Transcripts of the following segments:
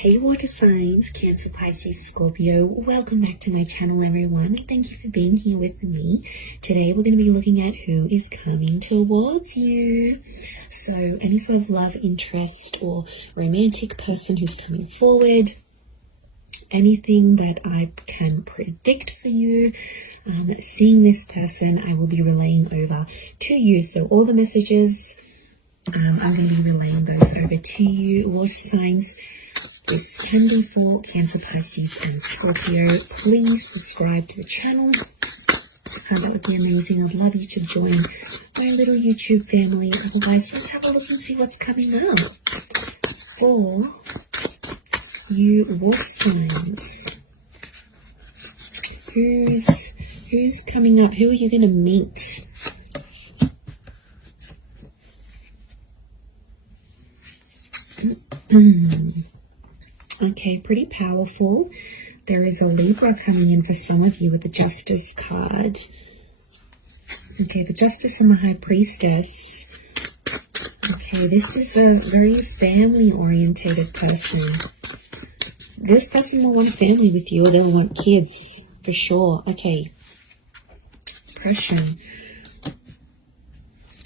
Hey water signs, Cancer, Pisces, Scorpio, welcome back to my channel everyone. Thank you for being here with me. Today we're going to be looking at who is coming towards you. So any sort of love interest or romantic person who's coming forward, anything that I can predict for you. Seeing this person, I will be relaying over to you. So all the messages, I'm going to be relaying those over to you. Water signs, this can be for Cancer, Pisces and Scorpio. Please subscribe to the channel. That would be amazing. I'd love you to join my little YouTube family. Otherwise, let's have a look and see what's coming up for you water signs. Who's coming up? Who are you going to meet? Okay, pretty powerful. There is a Libra coming in for some of you with the Justice card. Okay, the Justice and the High Priestess. Okay, this is a very family-orientated person. This person will want family with you, or they'll want kids, for sure. Okay. Depression.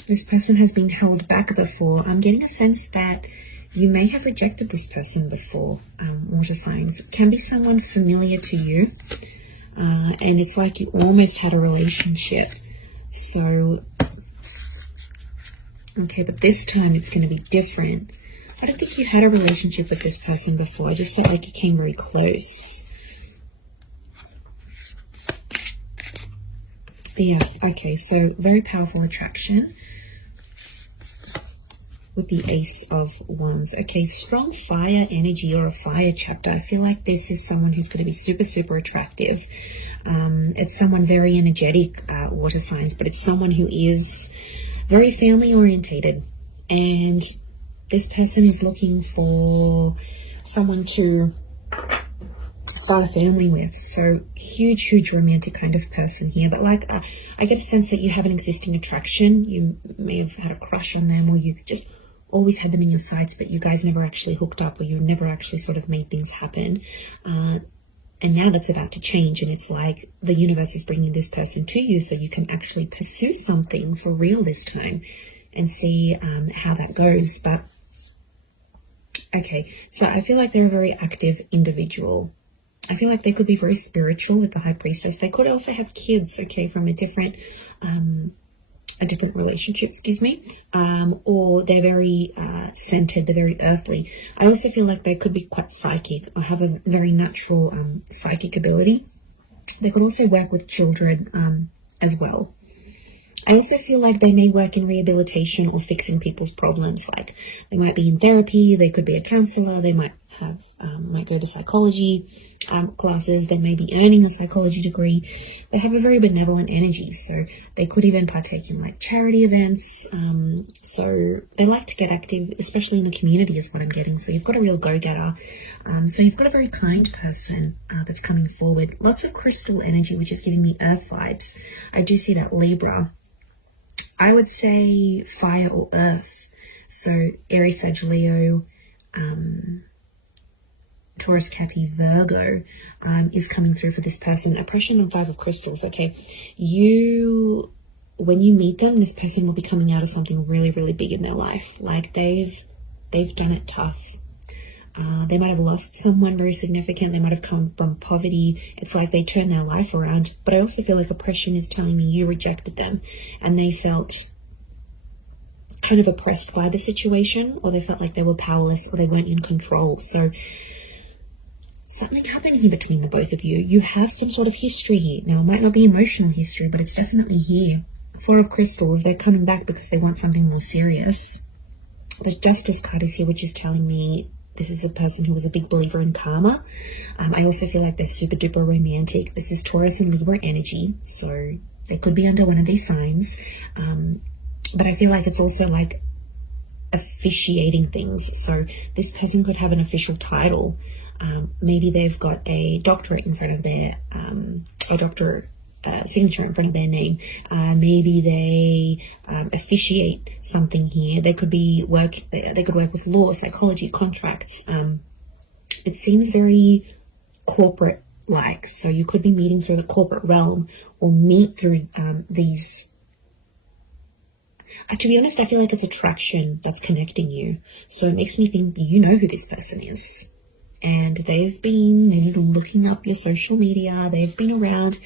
This person has been held back before. I'm getting a sense that you may have rejected this person before, water signs. It can be someone familiar to you, and it's like you almost had a relationship. So, okay, but this time it's going to be different. I don't think you had a relationship with this person before. I just felt like you came very close. But yeah, okay, so very powerful attraction with the Ace of Wands. Okay, strong fire energy or a fire chapter. I feel like this is someone who's going to be super, super attractive. It's someone very energetic, water signs, but it's someone who is very family orientated. And this person is looking for someone to start a family with. So huge romantic kind of person here. But like, I get a sense that you have an existing attraction. You may have had a crush on them, or you just always had them in your sights, but you guys never actually hooked up, or you never actually sort of made things happen. And now that's about to change, and it's like the universe is bringing this person to you so you can actually pursue something for real this time and see how that goes. But okay, so I feel like they're a very active individual. I feel like they could be very spiritual with the High Priestess. They could also have kids, okay, from a different relationship, or they're very centered, they're very earthly. I also feel like they could be quite psychic or have a very natural psychic ability. They could also work with children as well. I also feel like they may work in rehabilitation or fixing people's problems. Like they might be in therapy, they could be a counselor, they might have might go to psychology classes, they may be earning a psychology degree. They have a very benevolent energy, so they could even partake in like charity events. So they like to get active, especially in the community is what I'm getting. So you've got a real go-getter. So you've got a very kind person that's coming forward. Lots of crystal energy, which is giving me earth vibes. I do see that Libra. I would say fire or earth. So Aries, Sag, Leo, Taurus, Capi, Virgo is coming through for this person. Oppression and Five of Crystals. Okay, when you meet them, this person will be coming out of something really, really big in their life. Like they've done it tough. They might have lost someone very significant. They might have come from poverty. It's like they turned their life around. But I also feel like oppression is telling me you rejected them, and they felt kind of oppressed by the situation, or they felt like they were powerless, or they weren't in control. So something happened here between the both of you. You have some sort of history here. Now, it might not be emotional history, but it's definitely here. Four of Crystals, they're coming back because they want something more serious. The Justice card is here, which is telling me this is a person who was a big believer in karma. I also feel like they're super duper romantic. This is Taurus and Libra energy, so they could be under one of these signs. But I feel like it's also like officiating things. So this person could have an official title. Maybe they've got a doctorate in front of their, signature in front of their name. Maybe they officiate something here. They could be they could work with law, psychology, contracts. it seems very corporate like. So you could be meeting through the corporate realm or meet through these. To be honest, I feel like it's attraction that's connecting you. So it makes me think you know who this person is. And they've been maybe looking up your social media. They've been around.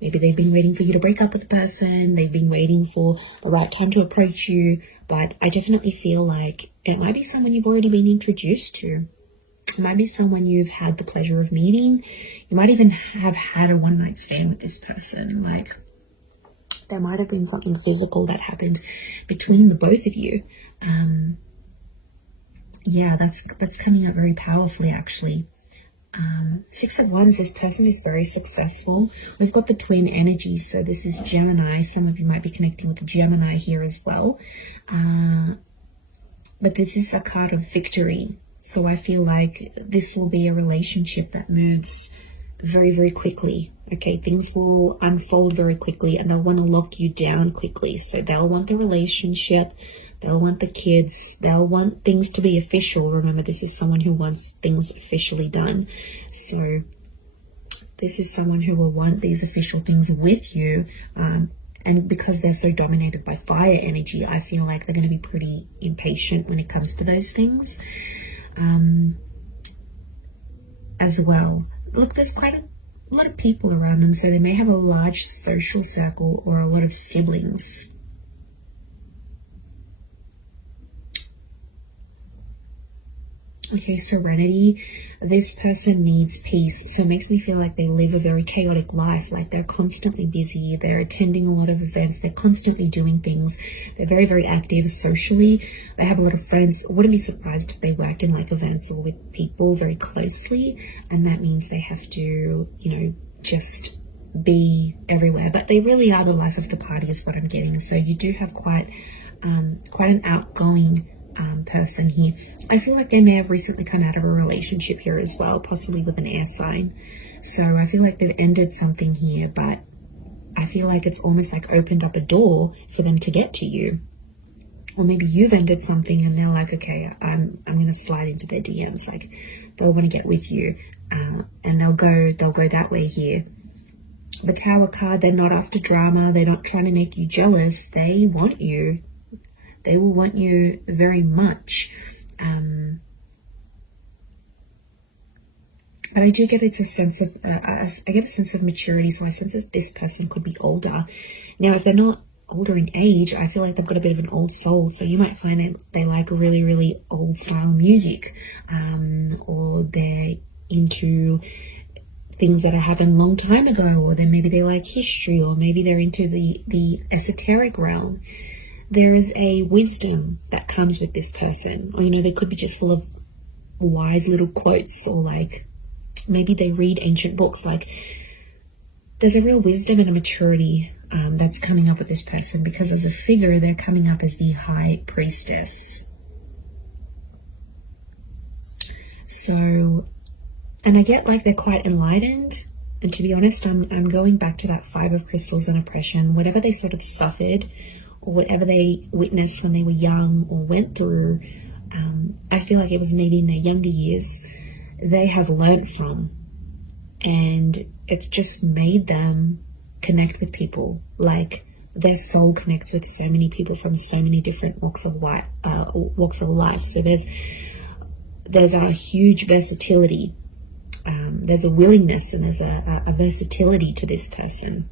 Maybe they've been waiting for you to break up with the person. They've been waiting for the right time to approach you. But I definitely feel like it might be someone you've already been introduced to. It might be someone you've had the pleasure of meeting. You might even have had a one-night stand with this person. Like, there might have been something physical that happened between the both of you. Yeah, that's coming up very powerfully, actually. 6 of Wands, this person is very successful. We've got the twin energy, so this is Gemini. Some of you might be connecting with the Gemini here as well. But this is a card of victory. So I feel like this will be a relationship that moves very, very quickly. Okay, things will unfold very quickly and they'll want to lock you down quickly. So they'll want the relationship. They'll want the kids. They'll want things to be official. Remember, this is someone who wants things officially done. So this is someone who will want these official things with you. And because they're so dominated by fire energy, I feel like they're going to be pretty impatient when it comes to those things as well. Look, there's quite a lot of people around them. So they may have a large social circle or a lot of siblings. Okay, serenity. This person needs peace. So it makes me feel like they live a very chaotic life. Like they're constantly busy. They're attending a lot of events. They're constantly doing things. They're very, very active socially. They have a lot of friends. I wouldn't be surprised if they work in like events or with people very closely. And that means they have to, you know, just be everywhere. But they really are the life of the party is what I'm getting. So you do have quite an outgoing person here. I feel like they may have recently come out of a relationship here as well, possibly with an air sign. So I feel like they've ended something here, but I feel like it's almost like opened up a door for them to get to you. Or maybe you've ended something and they're like, okay, I'm going to slide into their DMs. Like they'll want to get with you, and they'll go that way here. The Tower card, they're not after drama. They're not trying to make you jealous. They want you. They will want you very much. But I do get it's a sense of, I get a sense of maturity. So I sense that this person could be older. Now, if they're not older in age, I feel like they've got a bit of an old soul. So you might find that they like really, really old style music, or they're into things that happened a long time ago, or then maybe they like history, or maybe they're into the esoteric realm. There is a wisdom that comes with this person, or, you know, they could be just full of wise little quotes, or like maybe they read ancient books. Like there's a real wisdom and a maturity that's coming up with this person, because as a figure, they're coming up as the High Priestess. So, and I get like they're quite enlightened. And to be honest, I'm going back to that 5 of Crystals and oppression, whatever they sort of suffered, or whatever they witnessed when they were young or went through, I feel like it was maybe in their younger years, they have learned from. And it's just made them connect with people. Like their soul connects with so many people from so many different walks of life. So there's a huge versatility. There's a willingness and there's a versatility to this person.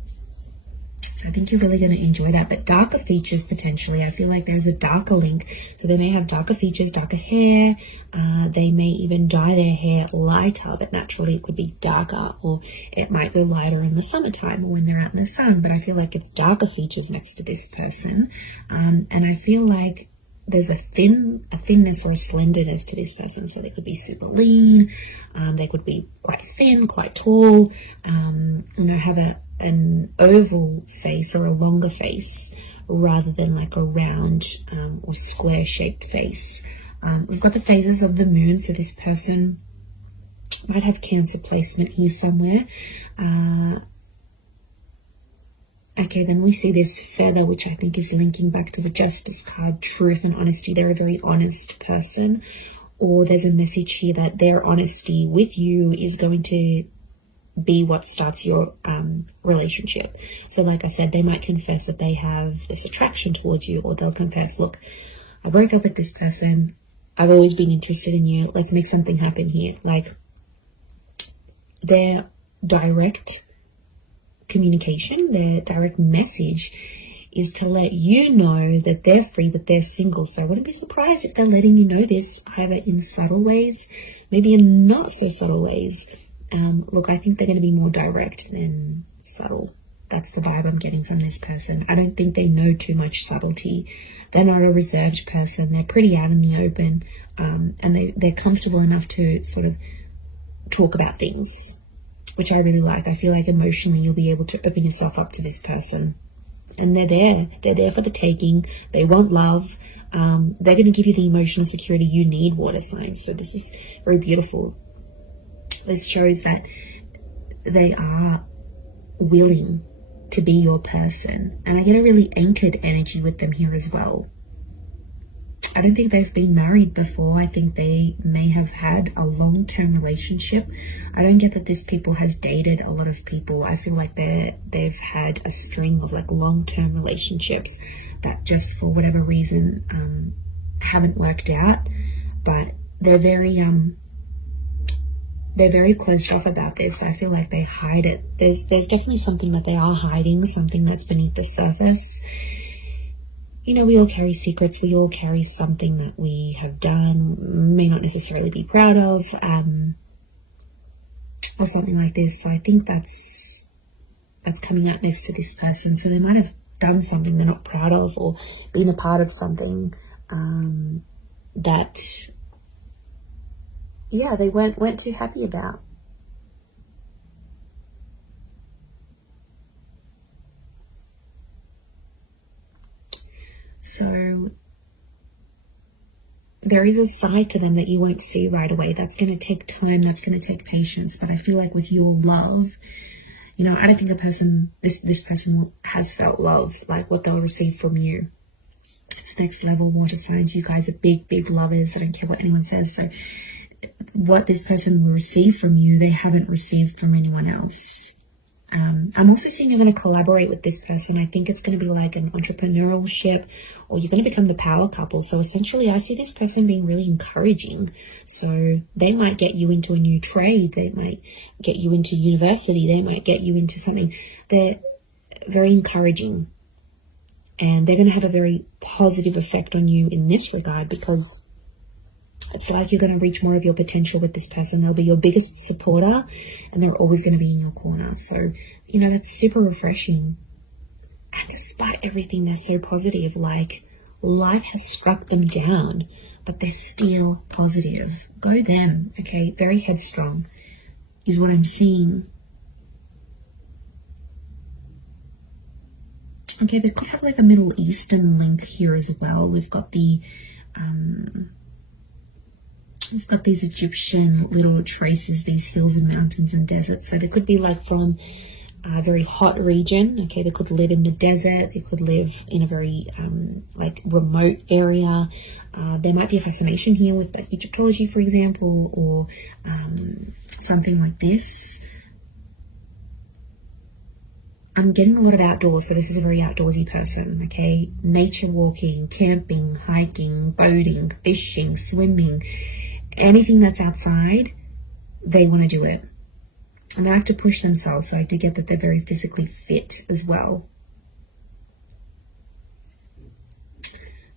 So I think you're really going to enjoy that. But darker features, potentially, I feel like there's a darker link. So they may have darker features, darker hair. They may even dye their hair lighter, but naturally it could be darker, or it might go lighter in the summertime or when they're out in the sun. But I feel like it's darker features next to this person. And I feel like there's a thinness or a slenderness to this person. So they could be super lean. They could be quite thin, quite tall, have an oval face or a longer face rather than like a round or square shaped face. We've got the phases of the moon. So this person might have Cancer placement here somewhere. Okay, then we see this feather, which I think is linking back to the Justice card, truth and honesty. They're a very honest person. or there's a message here that their honesty with you is going to be what starts your relationship. So like I said, they might confess that they have this attraction towards you, or they'll confess, look, I broke up with this person, I've always been interested in you, let's make something happen here. Like, their direct communication, their direct message is to let you know that they're free, that they're single. So I wouldn't be surprised if they're letting you know this, either in subtle ways, maybe in not so subtle ways. Look, I think they're going to be more direct than subtle. That's the vibe I'm getting from this person. I don't think they know too much subtlety. They're not a reserved person. They're pretty out in the open, and they're comfortable enough to sort of talk about things, which I really like. I feel like emotionally you'll be able to open yourself up to this person. And they're there for the taking. They want love. They're going to give you the emotional security you need, water signs. So this is very beautiful. This shows that they are willing to be your person. And I get a really anchored energy with them here as well. I don't think they've been married before. I think they may have had a long-term relationship. I don't get that this people has dated a lot of people. I feel like they've had a string of like long-term relationships that just for whatever reason haven't worked out. But they're very closed off about this. I feel like they hide it. There's definitely something that they are hiding, something that's beneath the surface. You know, we all carry secrets. We all carry something that we have done, may not necessarily be proud of, or something like this. So I think that's coming out next to this person. So they might have done something they're not proud of, or been a part of something that, yeah, they weren't too happy about. So there is a side to them that you won't see right away. That's going to take time. That's going to take patience. But I feel like with your love, you know, I don't think this person has felt love like what they'll receive from you. It's next level, water signs. You guys are big, big lovers. I don't care what anyone says. So what this person will receive from you, they haven't received from anyone else. I'm also seeing you're going to collaborate with this person. I think it's going to be like an entrepreneurship, or you're going to become the power couple. So essentially, I see this person being really encouraging. So they might get you into a new trade. They might get you into university. They might get you into something. They're very encouraging. And they're going to have a very positive effect on you in this regard, because it's like you're going to reach more of your potential with this person. They'll be your biggest supporter, and they're always going to be in your corner. So, you know, that's super refreshing. And despite everything, they're so positive. Like, life has struck them down, but they're still positive. Go them, okay? Very headstrong is what I'm seeing. Okay, they could have like a Middle Eastern link here as well. We've got the... We've got these Egyptian little traces, these hills and mountains and deserts. So they could be like from a very hot region. Okay, they could live in the desert. They could live in a very like remote area. There might be a fascination here with like Egyptology, for example, or something like this. I'm getting a lot of outdoors, so this is a very outdoorsy person, okay? Nature walking, camping, hiking, boating, fishing, swimming. Anything that's outside, they want to do it. And they like to push themselves, so I do get that they're very physically fit as well.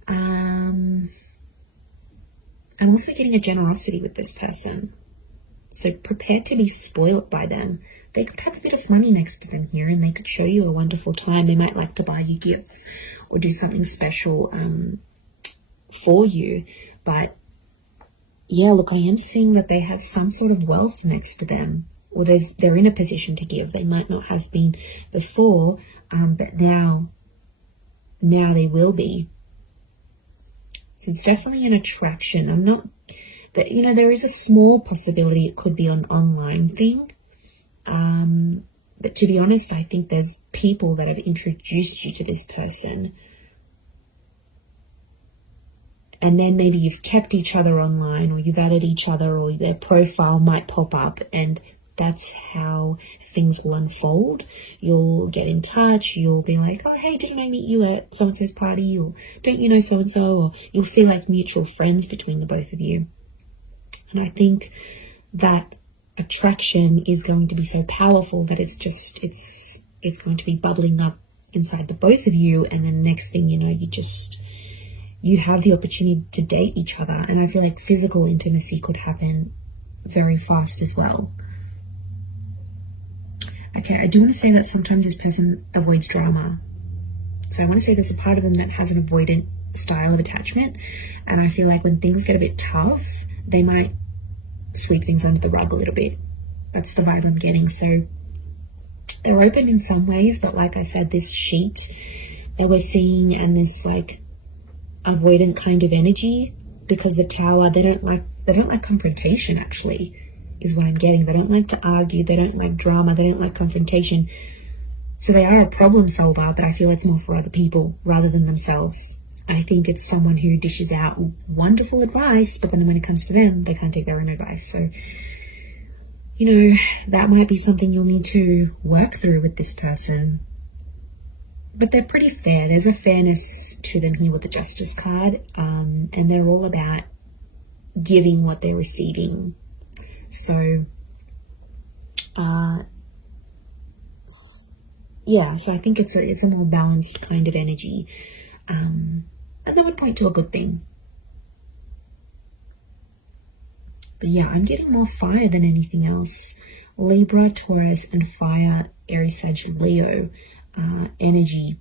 I'm also getting a generosity with this person. So prepare to be spoilt by them. They could have a bit of money next to them here, and they could show you a wonderful time. They might like to buy you gifts or do something special for you. But yeah, look, I am seeing that they have some sort of wealth next to them, or they're in a position to give. They might not have been before, but now they will be. So it's definitely an attraction. I'm not, but you know, there is a small possibility it could be an online thing. But to be honest, I think there's people that have introduced you to this person. and then maybe you've kept each other online, or you've added each other, or their profile might pop up, and that's how things will unfold. You'll get in touch, you'll be like, oh hey, didn't I meet you at so-and-so's party, or don't you know so-and-so, or you'll see like mutual friends between the both of you. And I think that attraction is going to be so powerful that it's going to be bubbling up inside the both of you, and then next thing you know, you have the opportunity to date each other. And I feel like physical intimacy could happen very fast as well. Okay, I do want to say that sometimes this person avoids drama. So I want to say there's a part of them that has an avoidant style of attachment, and I feel like when things get a bit tough, they might sweep things under the rug a little bit. That's the vibe I'm getting. So they're open in some ways, but like I said, this sheet that we're seeing and this like avoidant kind of energy, because the Tower, they don't like confrontation, actually, is what I'm getting. They don't like to argue, they don't like drama, they don't like confrontation. So they are a problem solver, but I feel it's more for other people rather than themselves. I think it's someone who dishes out wonderful advice, but then when it comes to them, they can't take their own advice. So, you know, that might be something you'll need to work through with this person. But they're pretty fair. There's a fairness to them here with the Justice card, and they're all about giving what they're receiving. So, yeah, so I think it's a more balanced kind of energy. And that would point to a good thing. But yeah, I'm getting more fire than anything else. Libra, Taurus, and fire, Aries, Sag, Leo energy.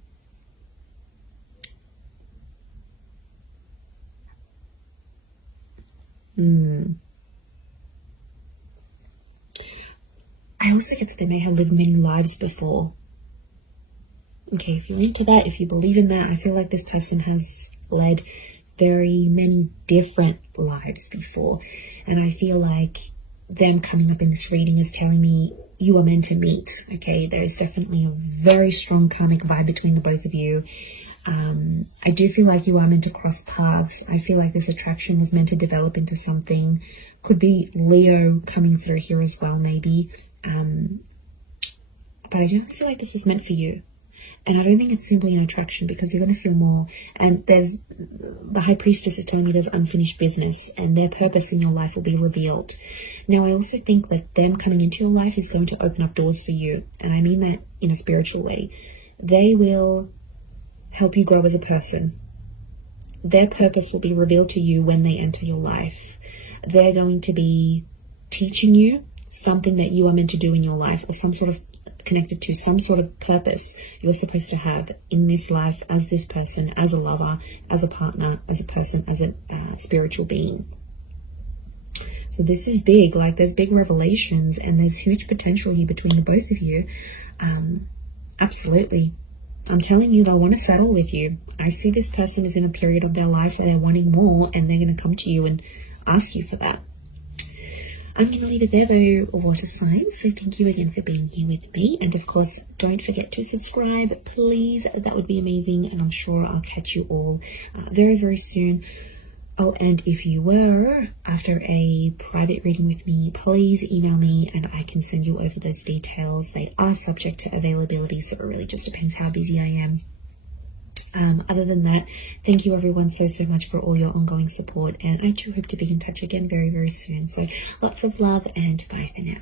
I also get that they may have lived many lives before. Okay, if you're into that, if you believe in that, I feel like this person has led very many different lives before. And I feel like them coming up in this reading is telling me you are meant to meet. Okay, there's definitely a very strong karmic vibe between the both of you. I do feel like you are meant to cross paths. I feel like this attraction was meant to develop into something. Could be Leo coming through here as well, maybe. But I do feel like this is meant for you. And I don't think it's simply an attraction, because you're going to feel more. And the High Priestess is telling me there's unfinished business, and their purpose in your life will be revealed. Now, I also think that them coming into your life is going to open up doors for you. And I mean that in a spiritual way. They will help you grow as a person. Their purpose will be revealed to you when they enter your life. They're going to be teaching you something that you are meant to do in your life, or some sort of connected to some sort of purpose you're supposed to have in this life as this person, as a lover, as a partner, as a person, as a spiritual being. So this is big. Like, there's big revelations, and there's huge potential here between the both of you. Absolutely. I'm telling you, they'll want to settle with you. I see this person is in a period of their life where they're wanting more, and they're going to come to you and ask you for that. I'm going to leave it there though, water signs. So thank you again for being here with me. And of course, don't forget to subscribe, please. That would be amazing. And I'm sure I'll catch you all very, very soon. Oh, and if you were after a private reading with me, please email me and I can send you over those details. They are subject to availability, so it really just depends how busy I am. Other than that, thank you everyone so much for all your ongoing support, and I do hope to be in touch again very, very soon. So lots of love, and bye for now.